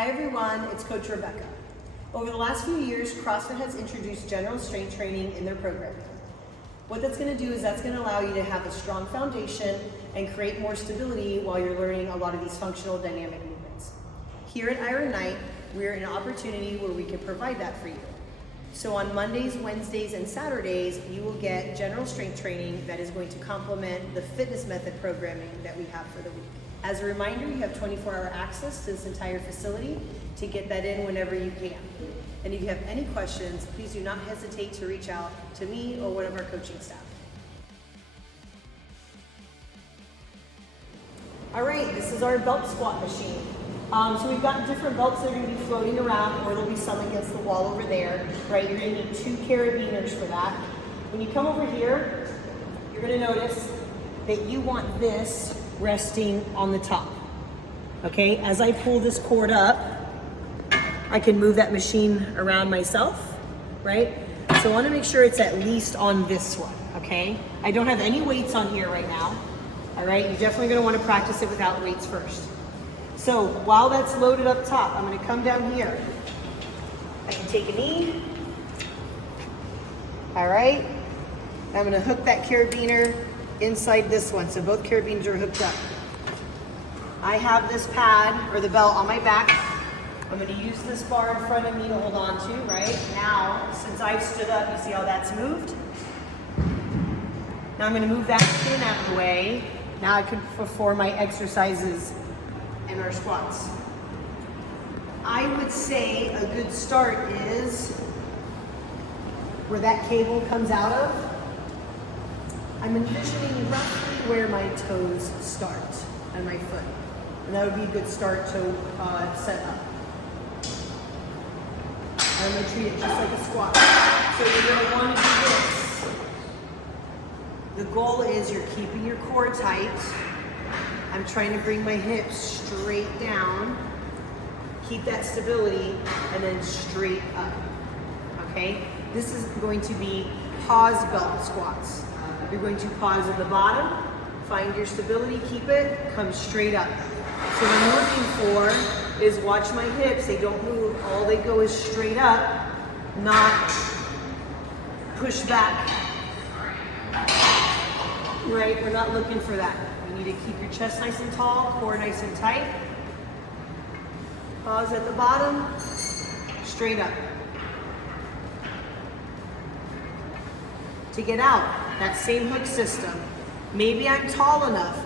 Hi everyone, it's Coach Rebecca. Over the last few years, CrossFit has introduced general strength training in their programming. What that's going to do is that's going to allow you to have a strong foundation and create more stability while you're learning a lot of these functional dynamic movements. Here at Iron Night, we're in an opportunity where we can provide that for you. So on Mondays, Wednesdays, and Saturdays, you will get general strength training that is going to complement the fitness method programming that we have for the week. As a reminder, you have 24-hour access to this entire facility to get that in whenever you can. And if you have any questions, please do not hesitate to reach out to me or one of our coaching staff. All right, this is our belt squat machine. So we've got different belts that are going to be floating around, or there'll be some against the wall over there, right? You're going to need 2 carabiners for that. When you come over here, you're going to notice that you want this resting on the top, okay? As I pull this cord up, I can move that machine around myself, right? So I want to make sure it's at least on this one, okay? I don't have any weights on here right now, all right? You're definitely going to want to practice it without weights first. So while that's loaded up top, I'm going to come down here. I can take a knee, all right? I'm going to hook that carabiner inside this one, so both carabiners are hooked up. I have this pad, or the belt, on my back. I'm going to use this bar in front of me to hold on to, right? Now, since I've stood up, you see how that's moved? Now I'm going to move that pin out of the way. Now I can perform my exercises and our squats. I would say a good start is where that cable comes out of. I'm envisioning roughly where my toes start and my foot. And that would be a good start to set up. I'm going to treat it just like a squat. So you're going to want to do this. The goal is you're keeping your core tight. I'm trying to bring my hips straight down. Keep that stability and then straight up. Okay? This is going to be pause belt squats. You're going to pause at the bottom, find your stability, keep it, come straight up. So what I'm looking for is watch my hips, they don't move, all they go is straight up, not push back. Right, we're not looking for that. You need to keep your chest nice and tall, core nice and tight. Pause at the bottom, straight up. To get out, that same hook system. Maybe I'm tall enough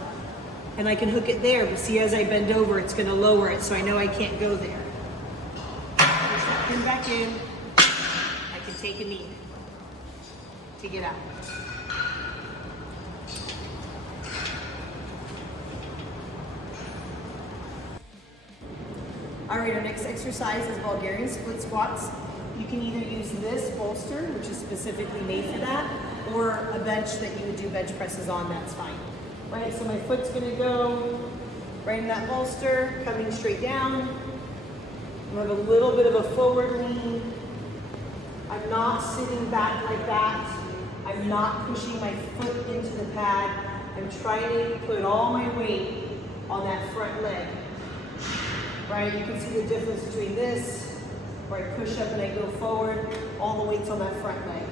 and I can hook it there, but see, as I bend over, it's gonna lower it, so I know I can't go there. Push that pin back in, I can take a knee to get out. All right, our next exercise is Bulgarian split squats. You can either use this bolster, which is specifically made for that, or a bench that you would do bench presses on, that's fine. Right, so my foot's gonna go right in that bolster, coming straight down. I have a little bit of a forward lean. I'm not sitting back like that. I'm not pushing my foot into the pad. I'm trying to put all my weight on that front leg. Right, you can see the difference between this, where I push up and I go forward, all the weight's on that front leg.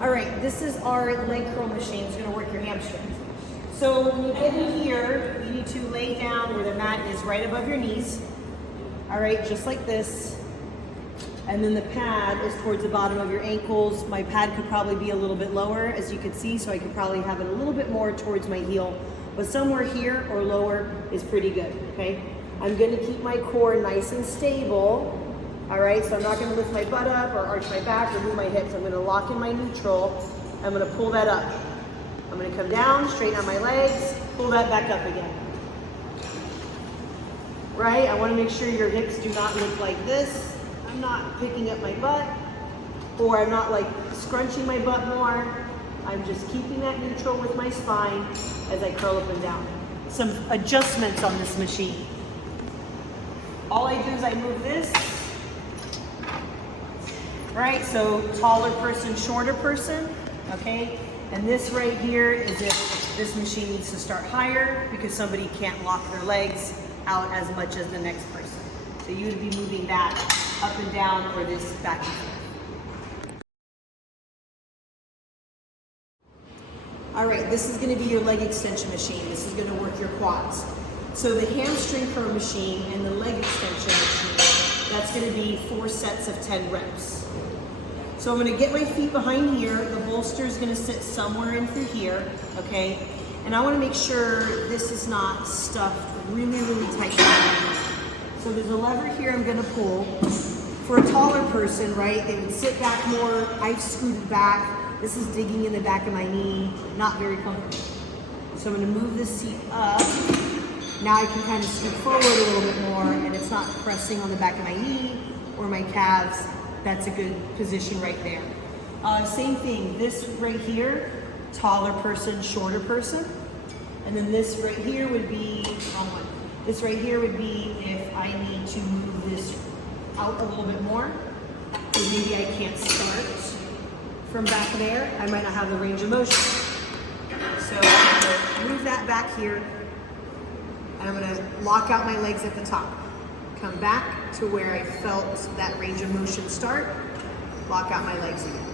All right, this is our leg curl machine. It's gonna work your hamstrings. So when you get in here, you need to lay down where the mat is right above your knees. All right, just like this. And then the pad is towards the bottom of your ankles. My pad could probably be a little bit lower, as you can see, so I could probably have it a little bit more towards my heel. But somewhere here or lower is pretty good, okay? I'm gonna keep my core nice and stable, all right? So I'm not gonna lift my butt up or arch my back or move my hips. I'm gonna lock in my neutral. I'm gonna pull that up. I'm gonna come down, straighten out my legs, pull that back up again. Right, I wanna make sure your hips do not look like this. I'm not picking up my butt, or I'm not like scrunching my butt more. I'm just keeping that neutral with my spine as I curl up and down. Some adjustments on this machine. All I do is I move this, right? So taller person, shorter person, okay? And this right here is if this machine needs to start higher because somebody can't lock their legs out as much as the next person. So you would be moving that up and down or this back and forth. All right, this is gonna be your leg extension machine. This is gonna work your quads. So the hamstring curl machine and the leg extension machine, that's gonna be 4 sets of 10 reps. So I'm gonna get my feet behind here. The bolster is gonna sit somewhere in through here, okay? And I wanna make sure this is not stuffed really, really tight. So there's a lever here I'm gonna pull. For a taller person, right, they would sit back more. I've scooted back. This is digging in the back of my knee, not very comfortable. So I'm gonna move this seat up. Now I can kind of scoot forward a little bit more and it's not pressing on the back of my knee or my calves. That's a good position right there. Same thing, this right here, taller person, shorter person. And then this right here would be, this right here would be if I need to move this out a little bit more. So maybe I can't start from back there. I might not have the range of motion. So I'm gonna move that back here and I'm gonna lock out my legs at the top. Come back to where I felt that range of motion start, lock out my legs again.